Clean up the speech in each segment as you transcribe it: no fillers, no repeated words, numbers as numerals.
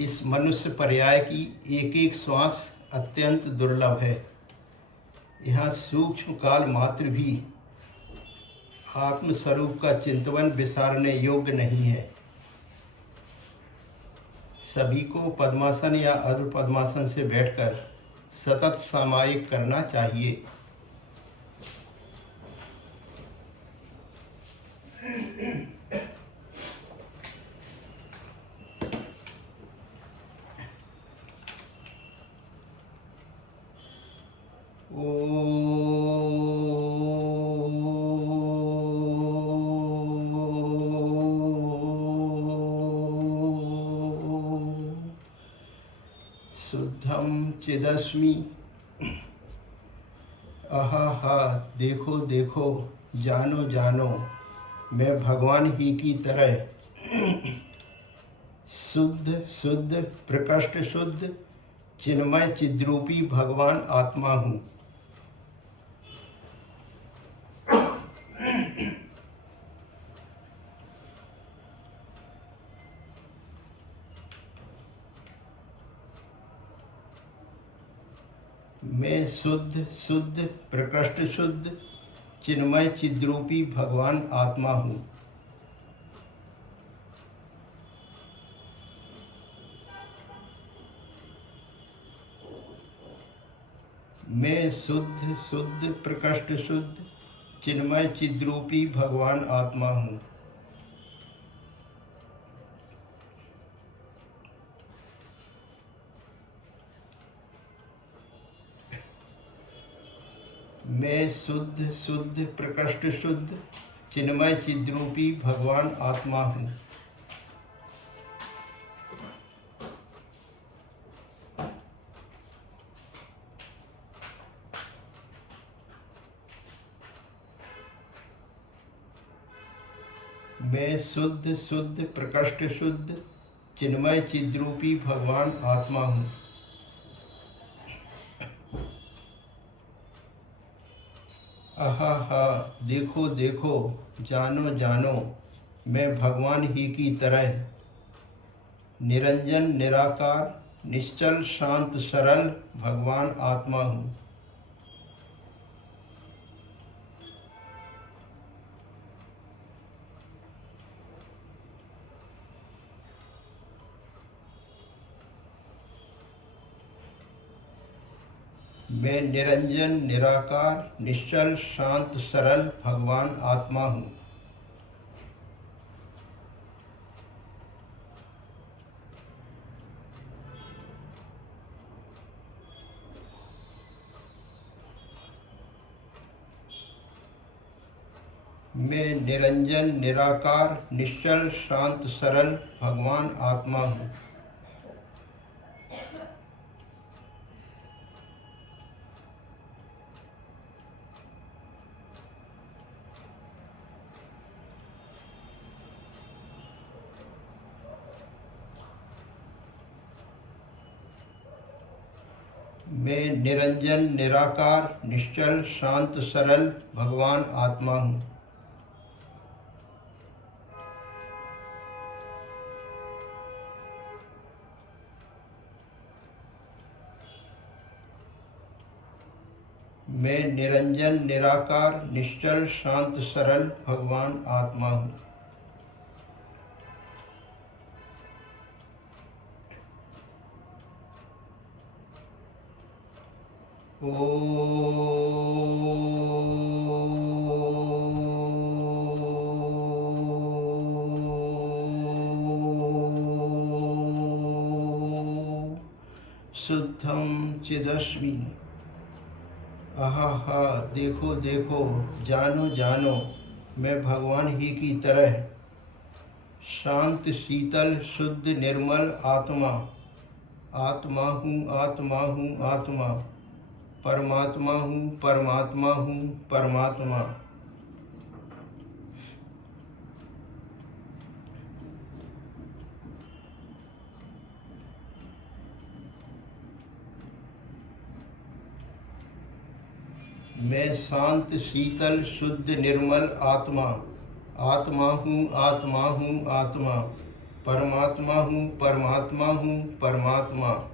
इस मनुष्य पर्याय की एक एक श्वास अत्यंत दुर्लभ है। यहाँ सूक्ष्म काल मात्र भी आत्मस्वरूप का चिंतन विसारने योग्य नहीं है। सभी को पद्मासन या अर्ध पद्मासन से बैठकर सतत सामायिक करना चाहिए। शुद्धम चिदस्मि। आहा, देखो देखो, जानो जानो, मैं भगवान ही की तरह शुद्ध शुद्ध प्रकृष्ट शुद्ध चिन्मय चिद्रूपी भगवान आत्मा हूँ। मैं शुद्ध शुद्ध प्रकृष्ट शुद्ध चिन्मय चिद्रूपी भगवान आत्मा हूँ। मैं शुद्ध शुद्ध प्रकृष्ट शुद्ध चिन्मय चिद्रूपी भगवान आत्मा हूँ। मैं शुद्ध शुद्ध प्रकृष्ट शुद्ध चिन्मय चिद्रूपी भगवान आत्मा हूँ। मैं शुद्ध शुद्ध प्रकृष्ट शुद्ध चिन्मय चिद्रूपी भगवान आत्मा हूँ। आहा, देखो देखो, जानो जानो, मैं भगवान ही की तरह निरंजन निराकार निश्चल शांत सरल भगवान आत्मा हूँ। मैं निरंजन निराकार निश्चल शांत सरल भगवान आत्मा हूँ। मैं निरंजन निराकार निश्चल शांत सरल भगवान आत्मा हूँ। मैं निरंजन निराकार निश्चल शांत सरल भगवान आत्मा हूँ। मैं निरंजन निराकार निश्चल शांत सरल भगवान आत्मा हूँ। शुद्धम चिदस्मि। आहा, देखो देखो, जानो जानो, मैं भगवान ही की तरह शांत शीतल शुद्ध निर्मल आत्मा आत्मा हूँ आत्मा हूँ आत्मा परमात्मा हूँ परमात्मा हूँ परमात्मा। मैं शांत शीतल शुद्ध निर्मल आत्मा आत्मा हूँ आत्मा हूँ आत्मा परमात्मा हूँ, परमात्मा हूँ, परमात्मा।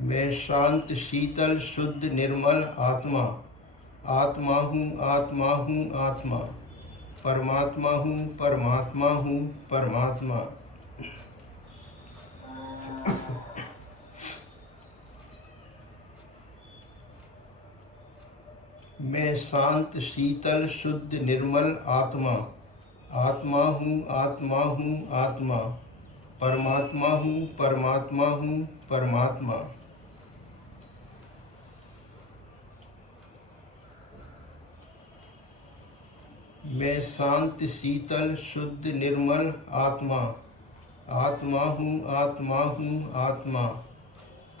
मैं शांत शीतल शुद्ध निर्मल आत्मा, आत्मा हूँ, आत्मा हूँ, आत्मा। परमात्मा हूँ, परमात्मा हूँ, परमात्मा। मैं शांत शीतल शुद्ध निर्मल आत्मा, आत्मा हूँ, आत्मा हूँ, आत्मा। परमात्मा हूँ, परमात्मा हूँ, परमात्मा। मैं शांत शीतल शुद्ध निर्मल आत्मा, आत्मा हूँ, आत्मा हूँ, आत्मा।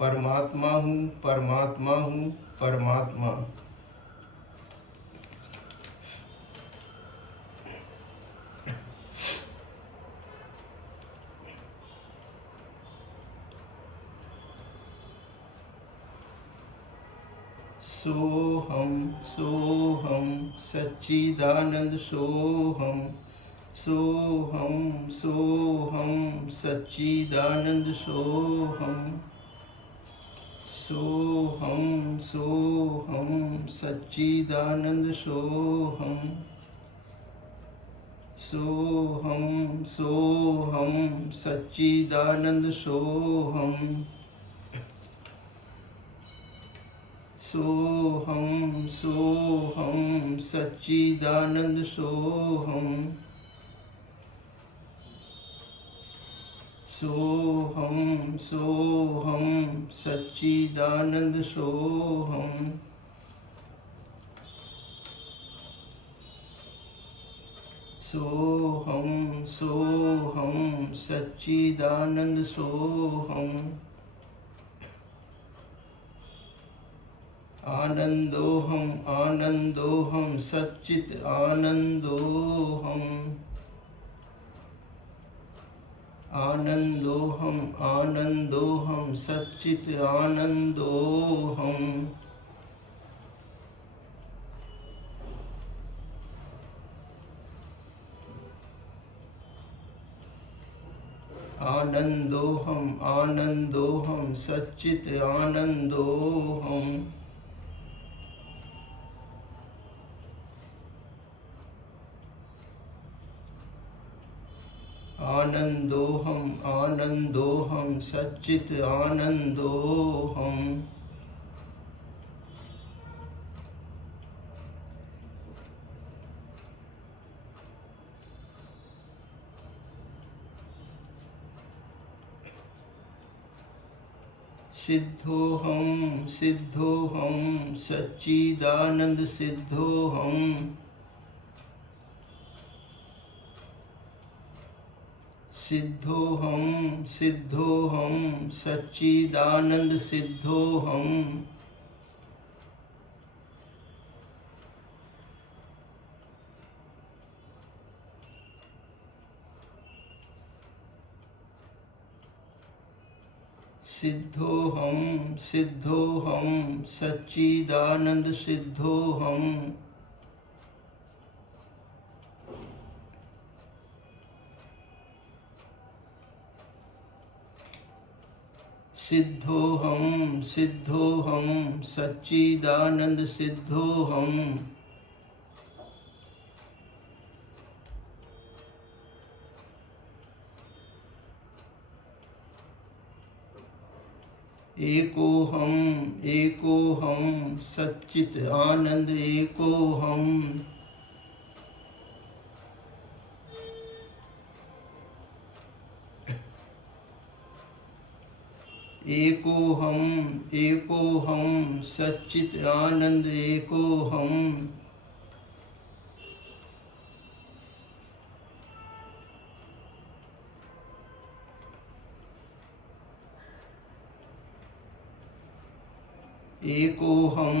परमात्मा हूँ, परमात्मा हूँ, परमात्मा। सोहम, सोहम, सच्चिदानंद सोहम। सोहम, सोहम, सच्चिदानंद सोहम। सोहम, सोहम, सच्चिदानंद सोहम। सोहम, सोहम, सच्चिदानंद सोहम। सोहम, सोहम, सच्चिदानंद सोहम। सोहम, सोहम, सच्चिदानंद सोहम। सोहम, सोहम, सच्चिदानंद सोहम। आनंदोहम, आनंदोहम, सच्चित आनंदोहम। आनंदोहम, आनंदोहम, सच्चित आनंदोहम। आनंदोहम, आनंदोहम, सच्चित आनंदोहम। आनंदोहम, आनंदोहम, सच्चित आनंदोहम। सिद्धोहम, सिद्धोहम, सच्चिदानंद सिद्धोहम। सिद्धोहम, सिद्धोहम, सच्चिदानंद सिद्धोहम। सिद्धोहम, सिद्धोहम, सच्चिदानंद सिद्धोहम। सिद्धोहम, सिद्धोहम, सच्चिदानंद सिद्धोहम। एकोहम, एकोहम, सच्चित आनंद एकोहम। एकोहम, एकोहम, सच्चित आनंद एकोहम। एकोहम,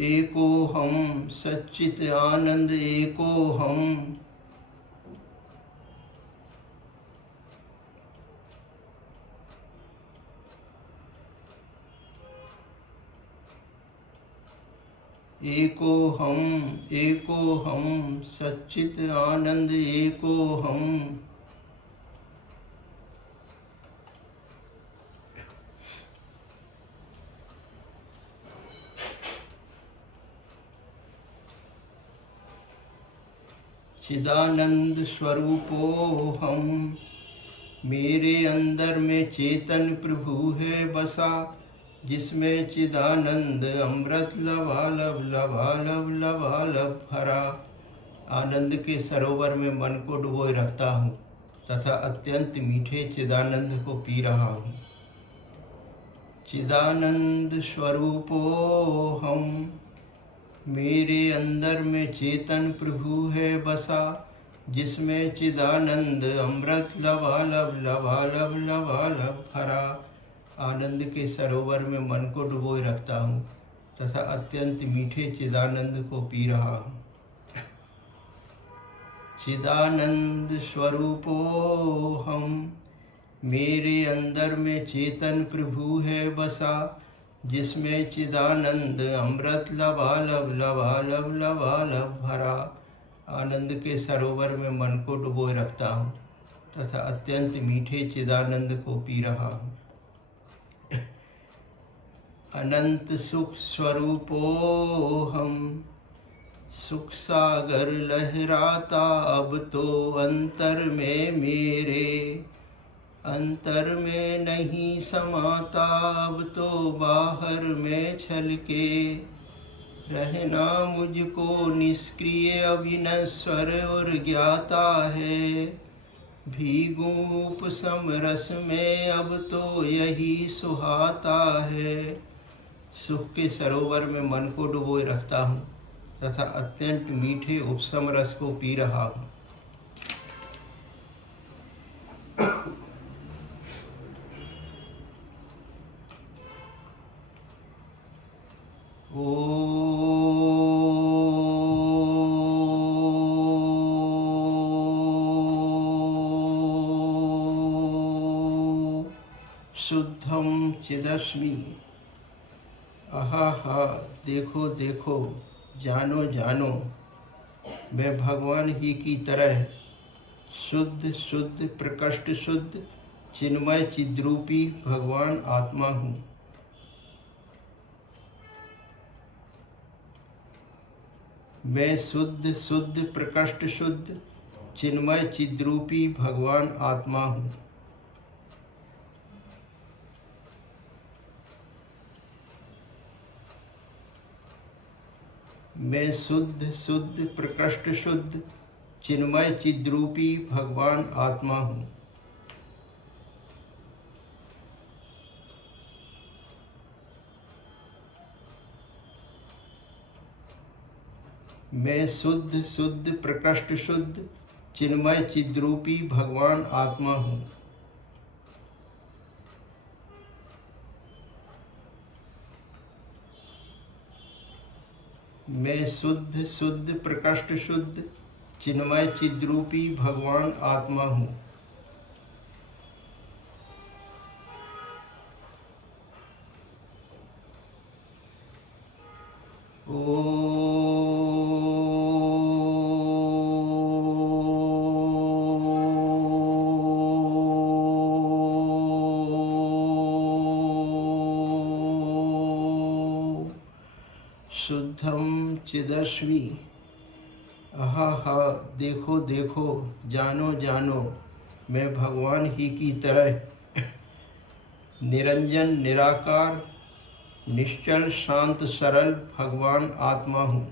एकोहम, सच्चित आनंद एकोहम। एको हम सच्चित आनंद एको हम। चिदानंद स्वरूपो हम, मेरे अंदर में चेतन प्रभु है बसा, जिसमें चिदानंद अमृत लबालब लबालब लबालब भरा। आनंद के सरोवर में मन को डुबोए रखता हूँ तथा अत्यंत मीठे चिदानंद को पी रहा हूँ। चिदानंद स्वरूपो हम, मेरे अंदर में चेतन प्रभु है बसा, जिसमें चिदानंद अमृत लबालब लबालब लबालब भरा। आनंद के सरोवर में मन को डुबोए रखता हूँ तथा अत्यंत मीठे चिदानंद को पी रहा हूँ। चिदानंद स्वरूपो हम, मेरे अंदर में चेतन प्रभु है बसा, जिसमें चिदानंद अमृत लबालब लबालब लबालब भरा। आनंद के सरोवर में मन को डुबोए रखता हूँ तथा अत्यंत मीठे चिदानंद को पी रहा हूँ। अनंत सुख स्वरूपो हम, सुख सागर लहराता अब तो अंतर में मेरे, अंतर में नहीं समाता अब तो बाहर में छलके। रहना मुझको निष्क्रिय अभिनश्वर और ज्ञाता है, भीगूं उपशम रस में अब तो यही सुहाता है। सुख के सरोवर में मन को डुबोए रखता हूँ तथा अत्यंत मीठे उपशम रस को पी रहा हूँ। शुद्धम चिदस्मि। आहा, देखो देखो, जानो जानो, मैं भगवान ही की तरह शुद्ध शुद्ध प्रकृष्ट शुद्ध चिन्मय चिद्रूपी भगवान आत्मा हूँ। मैं शुद्ध शुद्ध प्रकृष्ट शुद्ध चिन्मय चिद्रूपी भगवान आत्मा हूँ। मैं शुद्ध शुद्ध प्रकृष्ट शुद्ध चिन्मय चिद्रूपी भगवान आत्मा हूँ। मैं शुद्ध शुद्ध प्रकृष्ट शुद्ध चिन्मय चिद्रूपी भगवान आत्मा हूँ। मैं शुद्ध शुद्ध प्रकृष्ट शुद्ध चिन्मय चिद्रूपी भगवान आत्मा हूँ। शुद्धम चिदस्मि। आहा, देखो देखो, जानो जानो, मैं भगवान ही की तरह निरंजन निराकार निश्चल शांत सरल भगवान आत्मा हूँ।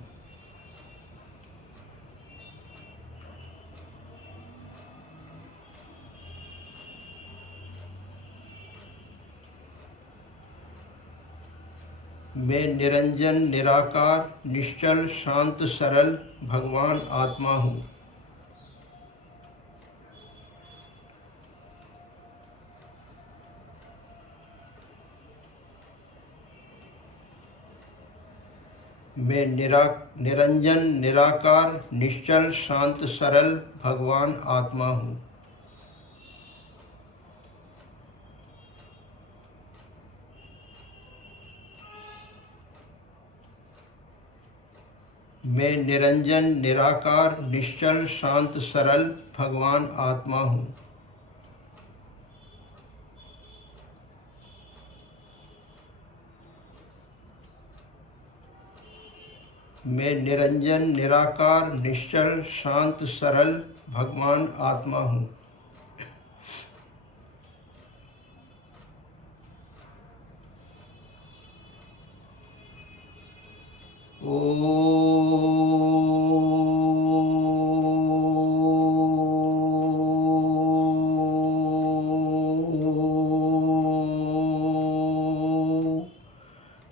मैं निरंजन निराकार निश्चल शांत सरल भगवान आत्मा हूँ। मैं निरंजन निराकार निश्चल शांत सरल भगवान आत्मा हूँ। मैं निरंजन निराकार निश्चल शांत सरल भगवान आत्मा हूँ। मैं निरंजन निराकार निश्चल शांत सरल भगवान आत्मा हूँ।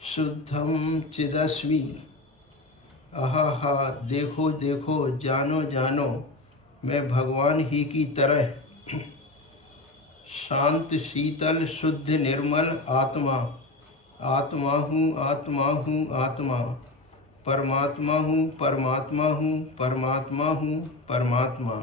शुद्धम चिदस्मि। आहा, देखो देखो, जानो जानो, मैं भगवान ही की तरह शांत शीतल शुद्ध निर्मल आत्मा, आत्मा हूँ, आत्मा हूँ, आत्मा, परमात्मा हूँ, परमात्मा हूँ, परमात्मा हूँ, परमात्मा।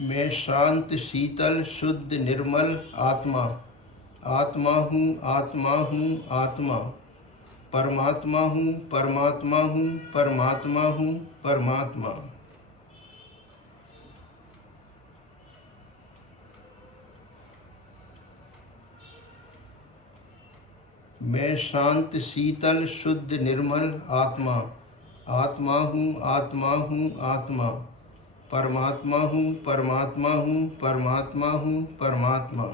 मैं शांत शीतल शुद्ध निर्मल आत्मा, आत्मा हूँ, आत्मा हूँ, आत्मा, परमात्मा हूँ, परमात्मा हूँ, परमात्मा हूँ, परमात्मा। मैं शांत शीतल शुद्ध निर्मल आत्मा, आत्मा हूँ, आत्मा हूँ, आत्मा, परमात्मा हूँ, परमात्मा हूँ, परमात्मा हूँ, परमात्मा।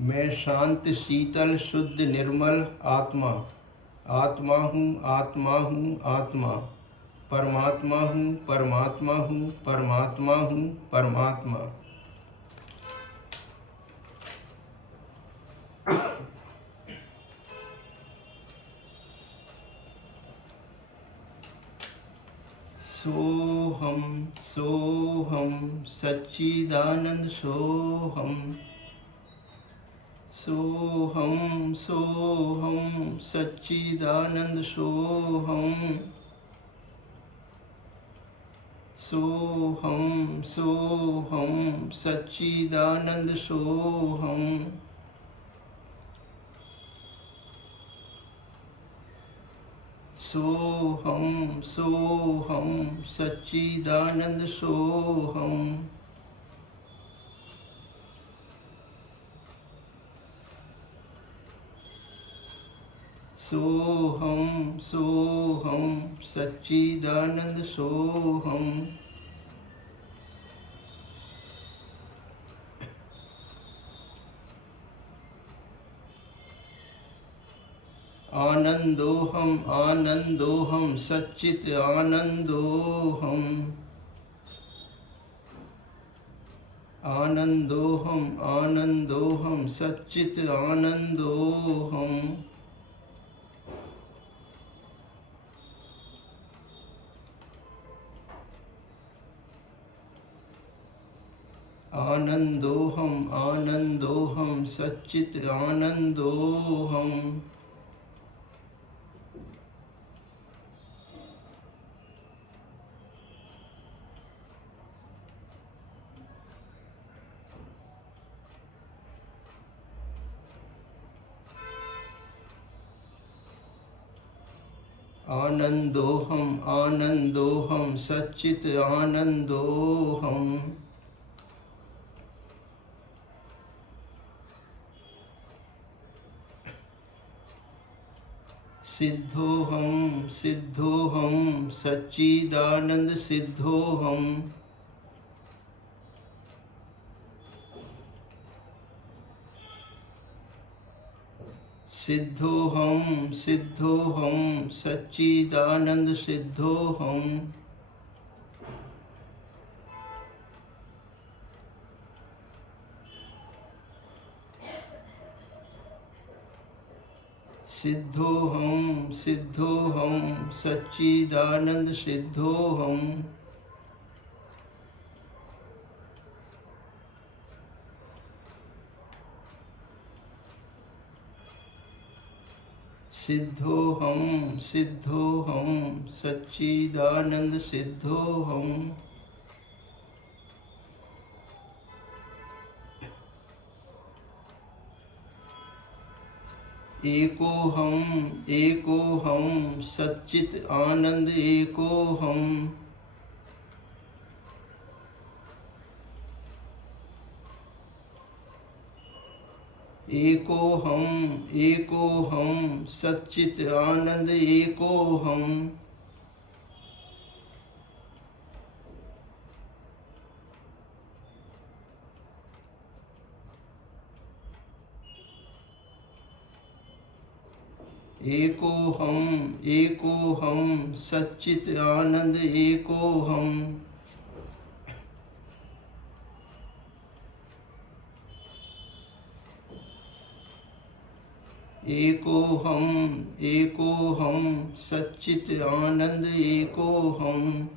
मैं शांत शीतल शुद्ध निर्मल आत्मा, आत्मा हूँ, आत्मा हूँ, आत्मा, परमात्मा हूँ, परमात्मा हूँ, परमात्मा हूँ, परमात्मा। सोहम सोहम सच्चिदानंद सोहम, सोहम सोहम सच्चिदानंद सोहम, सोहम सोहम सच्चिदानंद सोहम। सोहम सोहम सच्चिदानंद सोहम। सोहम सोहम सच्चिदानंद सोहम। आनंदोहम आनंदोहम सच्चित आनंदोहम। आनंदोहम आनंदोहम सच्चित आनंदोहम। आनंदोहम आनंदोहम सच्चित आनंदोहम। आनंदोहम आनंदोहम सच्चित आनंदोहम। सिद्धोहम सिद्धोहम सच्चिदानंद सिद्धोहम। सिद्धोहम सिद्धोहम सच्चिदानंद सिद्धोहम। सिद्धोहम सिद्धोहम सच्चिदानंद सिद्धोहम। सिद्धोहम सिद्धोहम सच्चिदानंद सिद्धोहम। एकोहम एकोहम सच्चित आनंद एकोहम। एकोहम एकोहम सच्चित आनंद एकोहम। एकोहम एकोहम सच्चित आनंद एकोहम। एकोहम एकोहम सच्चित आनंद एकोहम।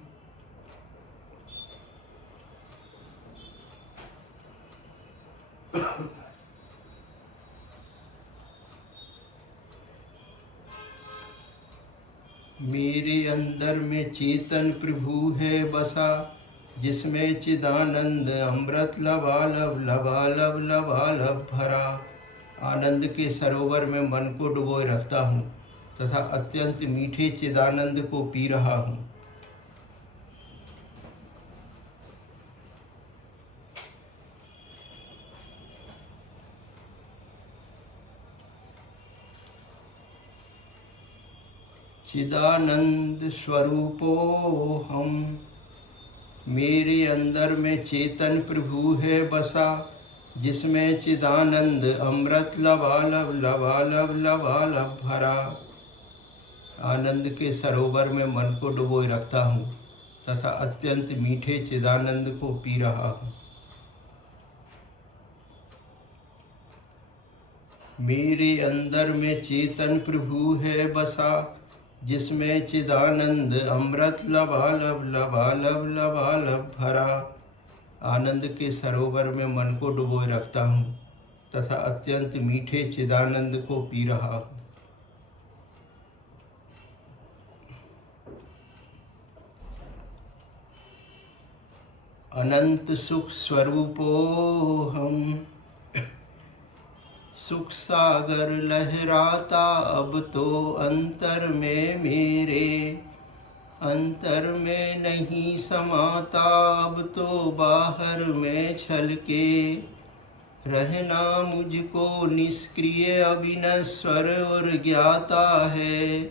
मेरे अंदर में चेतन प्रभु है बसा, जिसमें चिदानंद अमृत लबालब लबालब लबालब भरा। आनंद के सरोवर में मन को डुबोए रखता हूँ तथा अत्यंत मीठे चिदानंद को पी रहा हूँ। चिदानंद स्वरूपो हम, मेरे अंदर में चेतन प्रभु है बसा, जिसमें चिदानंद अमृत लबालब लबालब लबालब भरा। आनंद के सरोवर में मन को डुबोए रखता हूँ तथा अत्यंत मीठे चिदानंद को पी रहा हूँ। मेरे अंदर में चेतन प्रभु है बसा, जिसमें चिदानंद अमृत लबालब लबालब लबालब भरा। आनंद के सरोवर में मन को डुबोए रखता हूँ तथा अत्यंत मीठे चिदानंद को पी रहा हूँ। अनंत सुख स्वरूपो हम, सुख सागर लहराता अब तो अंतर में मेरे। अंतर में नहीं समाता अब तो बाहर में छलके। रहना मुझको निष्क्रिय अविनश्वर और ज्ञाता है।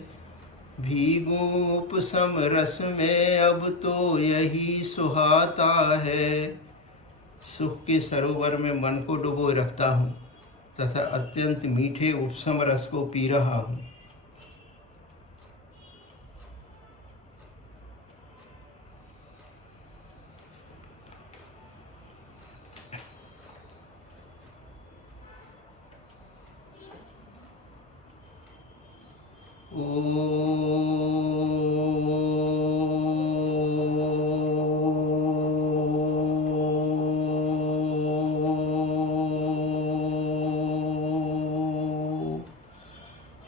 भीगू उपशम रस में अब तो यही सुहाता है। सुख के सरोवर में मन को डुबोए रखता हूँ तथा अत्यंत मीठे उपशम रस को पी रहा हूँ।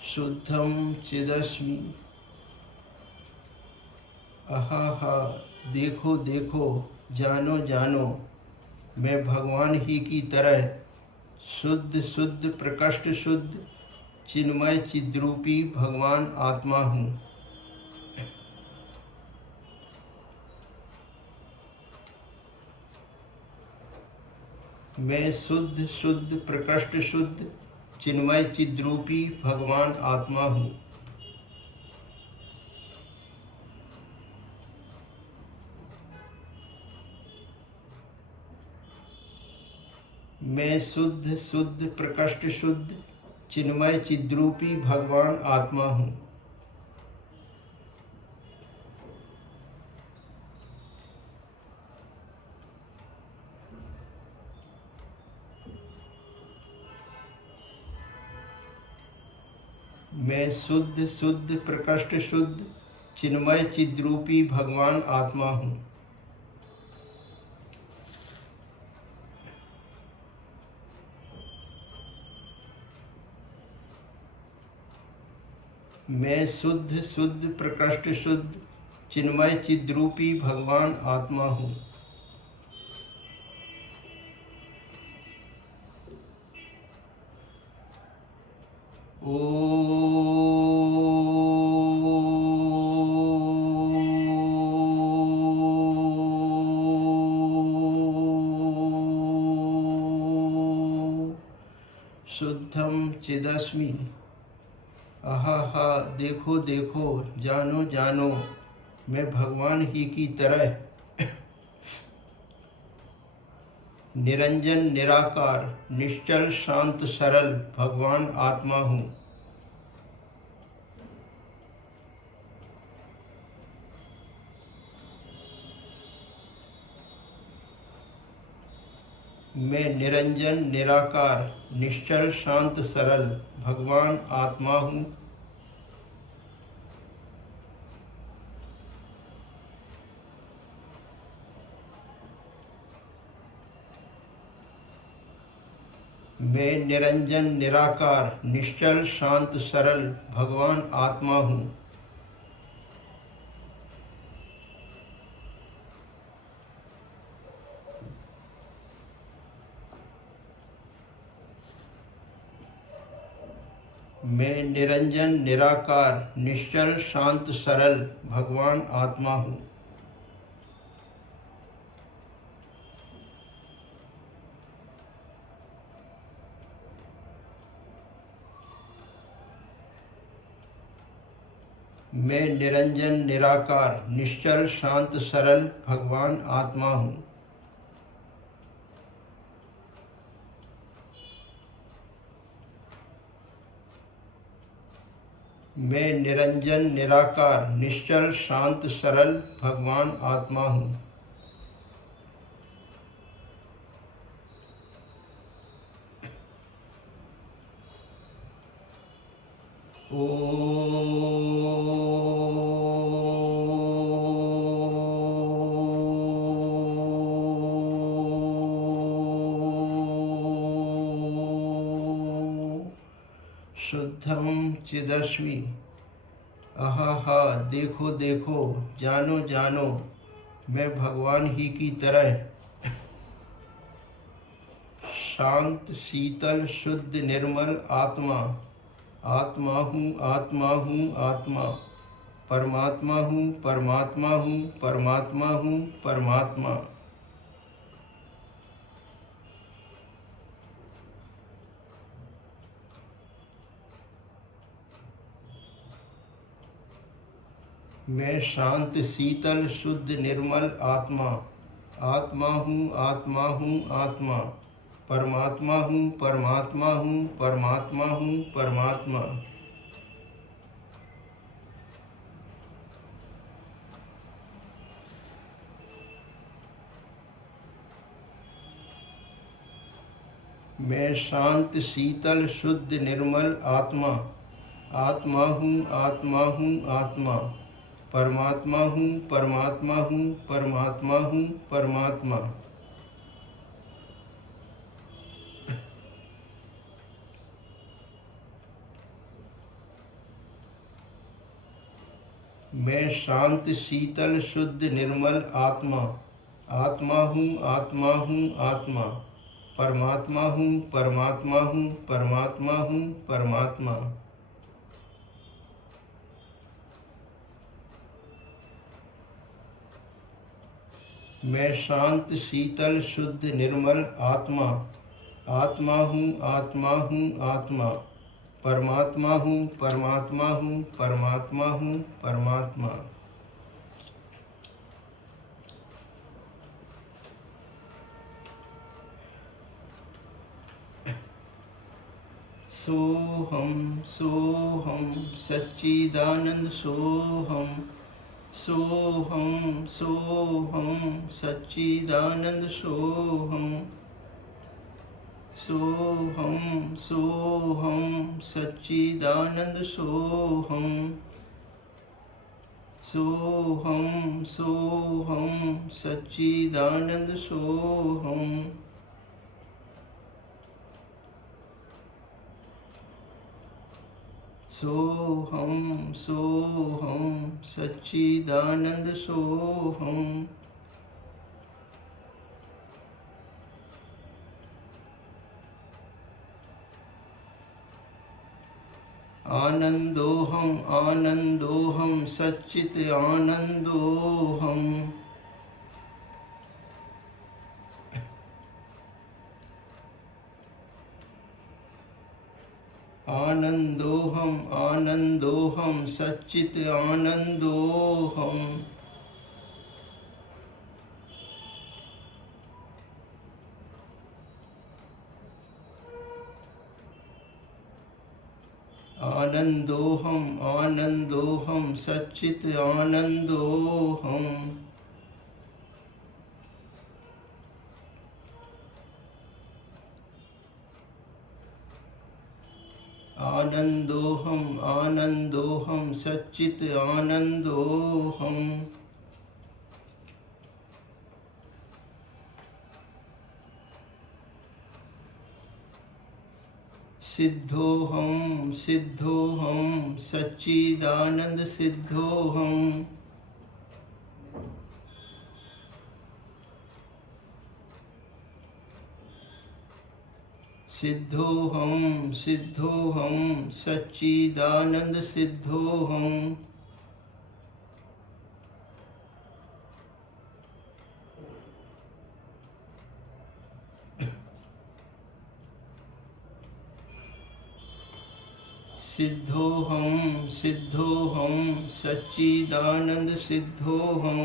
शुद्धम चिदस्मि। आहा, देखो देखो, जानो जानो, मैं भगवान ही की तरह शुद्ध शुद्ध प्रकृष्ट शुद्ध चिन्मय चिद्रूपी भगवान आत्मा हूँ। मैं शुद्ध शुद्ध प्रकृष्ट शुद्ध चिन्मय चिद्रूपी भगवान आत्मा हूँ। मैं शुद्ध शुद्ध प्रकृष्ट शुद्ध चिन्मय चिद्रूपी भगवान आत्मा हूँ। मैं शुद्ध शुद्ध प्रकृष्ट शुद्ध चिन्मय चिद्रूपी भगवान आत्मा हूँ। मैं शुद्ध शुद्ध प्रकृष्ट शुद्ध चिन्मय चिद्रूपी भगवान आत्मा हूँ। शुद्धम चिदस्मि। आहा, देखो देखो, जानो जानो, मैं भगवान ही की तरह निरंजन निराकार निश्चल शांत सरल भगवान आत्मा हूँ। मैं निरंजन निराकार निश्चल शांत सरल भगवान आत्मा हूँ। मैं निरंजन निराकार निश्चल शांत सरल भगवान आत्मा हूँ। मैं निरंजन निराकार निश्चल शांत सरल भगवान आत्मा हूँ। मैं निरंजन निराकार निश्चल शांत सरल भगवान आत्मा हूँ। मैं निरंजन निराकार निश्चल शांत सरल भगवान आत्मा हूँ। शुद्धम चिदस्मि। आहा, देखो देखो, जानो जानो, मैं भगवान ही की तरह शांत शीतल शुद्ध निर्मल आत्मा आत्मा हूँ। आत्मा हूँ आत्मा, परमात्मा हूँ परमात्मा हूँ परमात्मा हूँ परमात्मा। मैं शांत शीतल शुद्ध निर्मल आत्मा आत्मा हूँ आत्मा हूँ आत्मा, परमात्मा हूँ परमात्मा हूँ परमात्मा हूँ परमात्मा। मैं शांत शीतल शुद्ध निर्मल आत्मा आत्मा हूँ आत्मा हूँ आत्मा, परमात्मा हूँ परमात्मा हूँ परमात्मा हूँ परमात्मा। मैं शांत शीतल शुद्ध निर्मल आत्मा आत्मा हूँ आत्मा हूँ आत्मा, परमात्मा हूँ परमात्मा हूँ परमात्मा हूँ परमात्मा। मैं शांत शीतल शुद्ध निर्मल आत्मा आत्मा हूँ आत्मा हूँ आत्मा, परमात्मा हूँ परमात्मा हूँ परमात्मा हूँ परमात्मा। सोहम सच्चिदानंद सोहम सोहम सोहम सच्चिदानंद सोहम सोहम सोहम सच्चिदानंद सोहम सोहम सोहम सच्चिदानंद सोहम। सोहम सोहम सच्चिदानंद सोहम। आनंदोहम आनंदोहम सच्चित आनंदोहम। आनंदोहम आनंदोहम सच्चित आनंदोहम। आनंदोहम आनंदोहम सच्चित आनंदोहम। आनंदोहम आनंदोहम सच्चित आनंदोहम। सिद्धोहम सिद्धोहम सच्चिदानंद सिद्धोहम। सिद्धोहम सिद्धोहम सच्चिदानंद सिद्धोहम। सिद्धोहम सिद्धोहम सच्चिदानंद सिद्धोहम।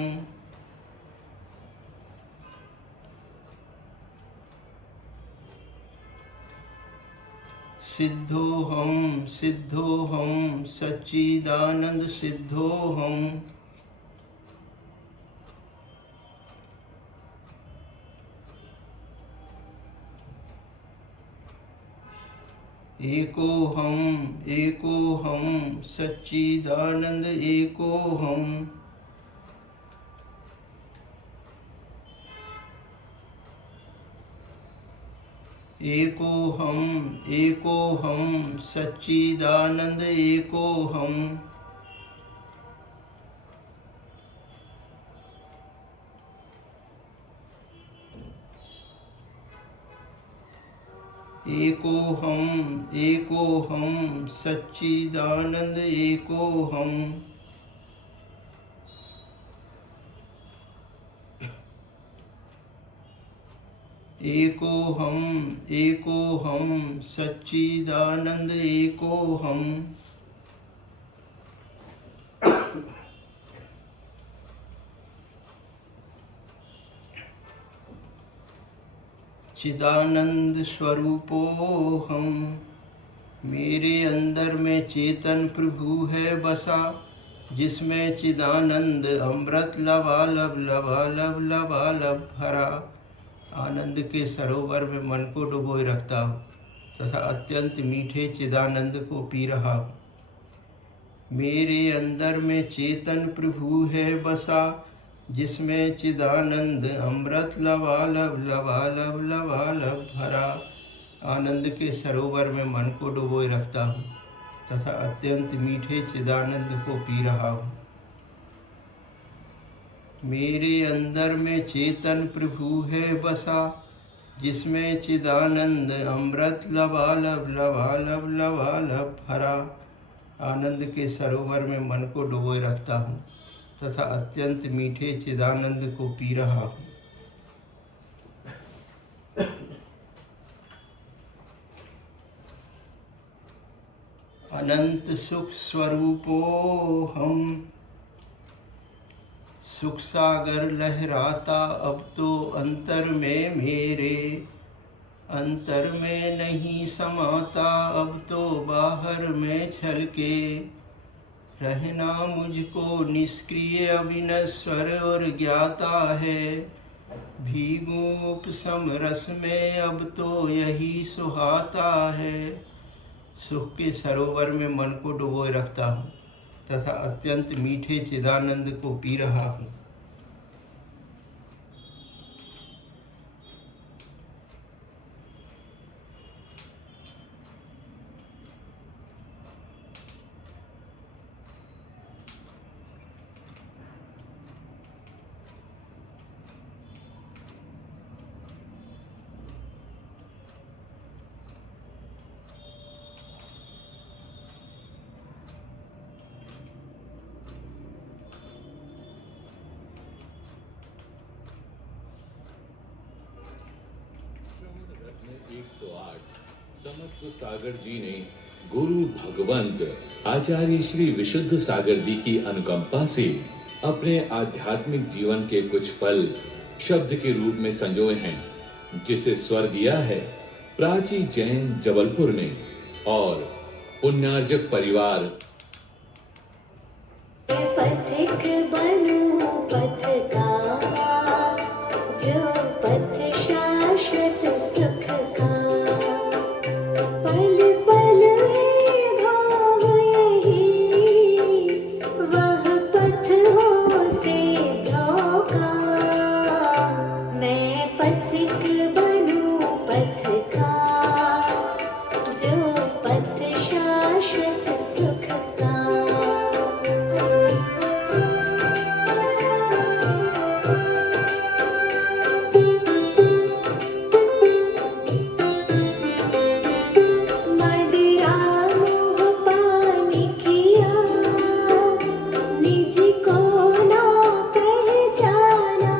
सिद्धोहम सिद्धोहम सच्चिदानंद सिद्धोहम। एकोहम एकोहम सच्चिदानंद एकोहम। एकोहम एकोहम सच्चिदानंद एकोहम। एकोहम एकोहम सच्चिदानंद एकोहम। एकोहम एकोहम सच्चिदानंद एकोहम। चिदानंद स्वरूपोहम। मेरे अंदर में चेतन प्रभु है बसा, जिसमें चिदानंद अमृत लबालब लबालब लबालब भरा। आनंद के सरोवर में मन को डुबोए रखता हूँ तथा अत्यंत मीठे चिदानंद को पी रहा हूँ। मेरे अंदर में चेतन प्रभु है बसा, जिसमें चिदानंद अमृत लबालब लबालब लबालब भरा। आनंद के सरोवर में मन को डुबोए रखता हूँ तथा अत्यंत मीठे चिदानंद को पी रहा हूँ। मेरे अंदर में चेतन प्रभु है बसा, जिसमें चिदानंद अमृत लबालब लबालब लबालब भरा। आनंद के सरोवर में मन को डुबोए रखता हूँ तथा अत्यंत मीठे चिदानंद को पी रहा हूँ। अनंत सुख स्वरूपो हम। सुख सागर लहराता अब तो अंतर में मेरे, अंतर में नहीं समाता अब तो बाहर में छलके। रहना मुझको निष्क्रिय अविनश्वर और ज्ञाता है, भीगू उपशम रस में अब तो यही सुहाता है। सुख के सरोवर में मन को डुबोए रखता हूँ तथा अत्यंत मीठे चिदानंद को पी रहा हूँ। 1808 समत्व सागर जी ने गुरु भगवंत आचार्य श्री विशुद्ध सागर जी की अनुकंपा से अपने आध्यात्मिक जीवन के कुछ पल शब्द के रूप में संजोए हैं, जिसे स्वर दिया है प्राची जैन जबलपुर ने और पुण्यार्जक परिवार पथिक बनूं पथ का, जो पथ शाश्वत सुख का। पल पल है भाव यही, वह पथ हो सिद्धों का। मैं पथिक बनूं पथ का, जो पथ शाश्वत सुख का। मदिरा मोह पान किया, निज को ना पहचाना।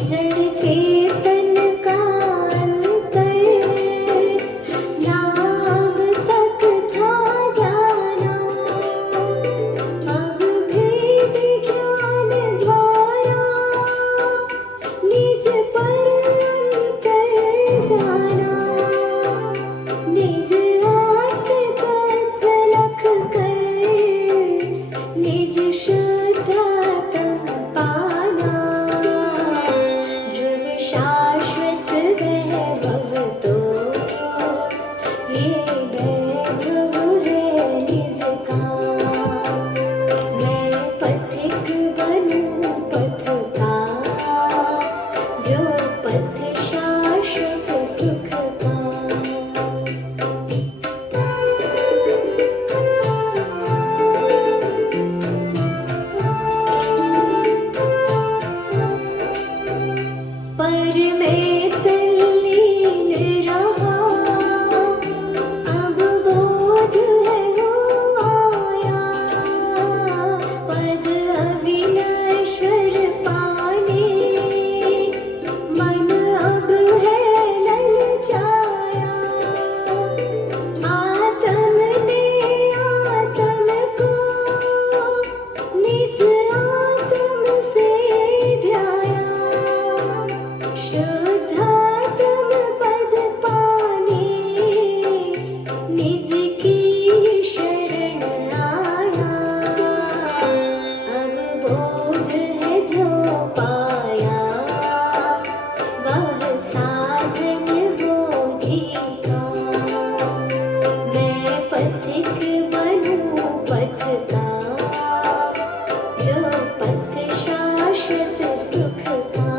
जड़ चेतन का अंतर, नाम तक था जाना। अब भेद ज्ञान द्वारा, निज पर अंतर जाना। निज आत्म तत्व लख कर, निज शुद्धा तम पाना। ध्रुव शाश्वत वैभव तो, ये वैभव है निज का। मैं पथिक बनूं पथ का, जो पथ शाश्वत सुख का। पर मैं तल्लीन रहा, अब बोध है हो आया। पद अविनश्वर पाने, मन अब है ललचाया। आत्म ने आत्म को, निज आत्म से ध्याया। शुद्धात्म पद पाने, निज की शरण आया। अब बोध है जो पाया, वह साधन बोधि का। मैं पथिक बनूं पथ का, जो पथ शाश्वत सुख का।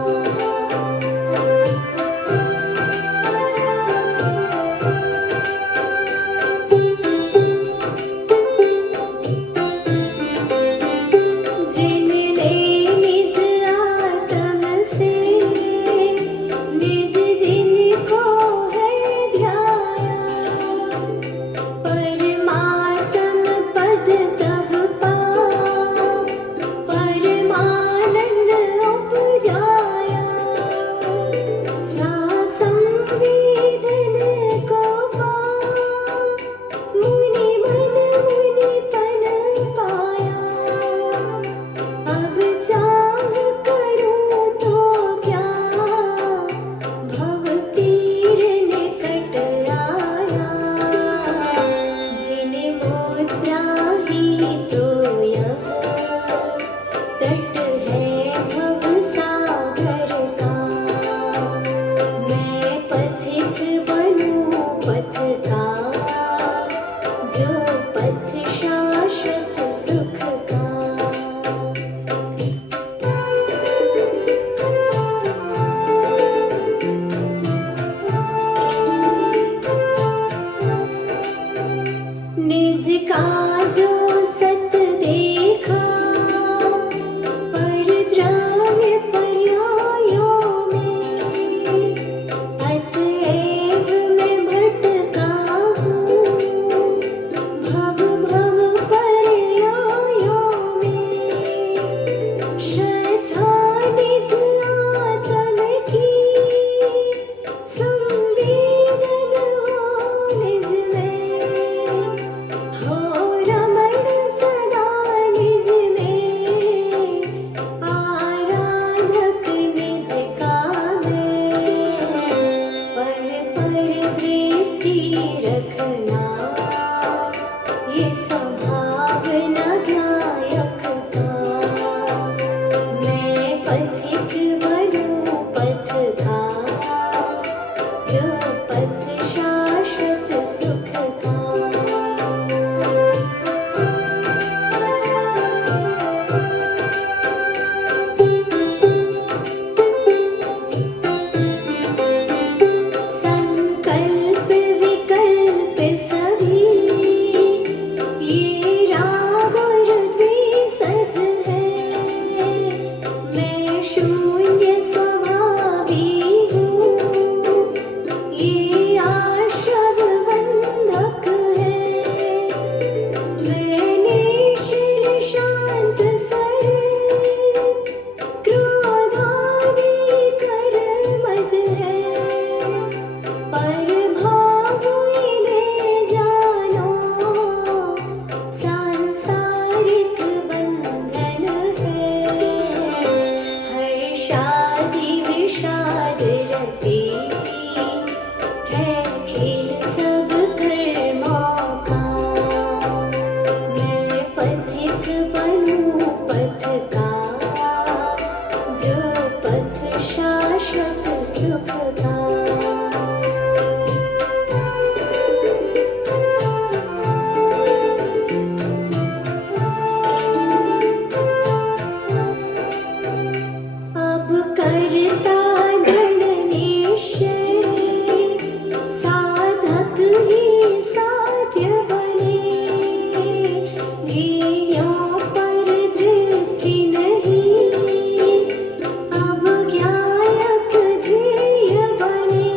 सुख का अब करता गणेश साधक ही साध्य बने ध्येयों पर दृष्टि नहीं अब ज्ञायक ध्येय बने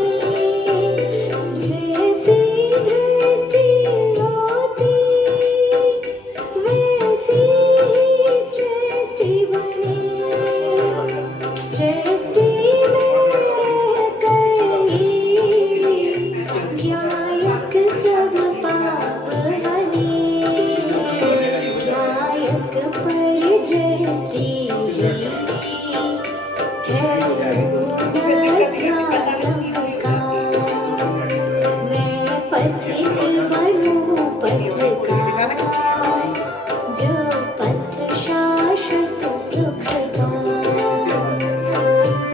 जैसी दृष्टि होती वैसी ही सृष्टि बने सृष्टि में रहकर ही ज्ञायक सब पाप हने ज्ञायक पर दृष्टि ही है मूल ध्यान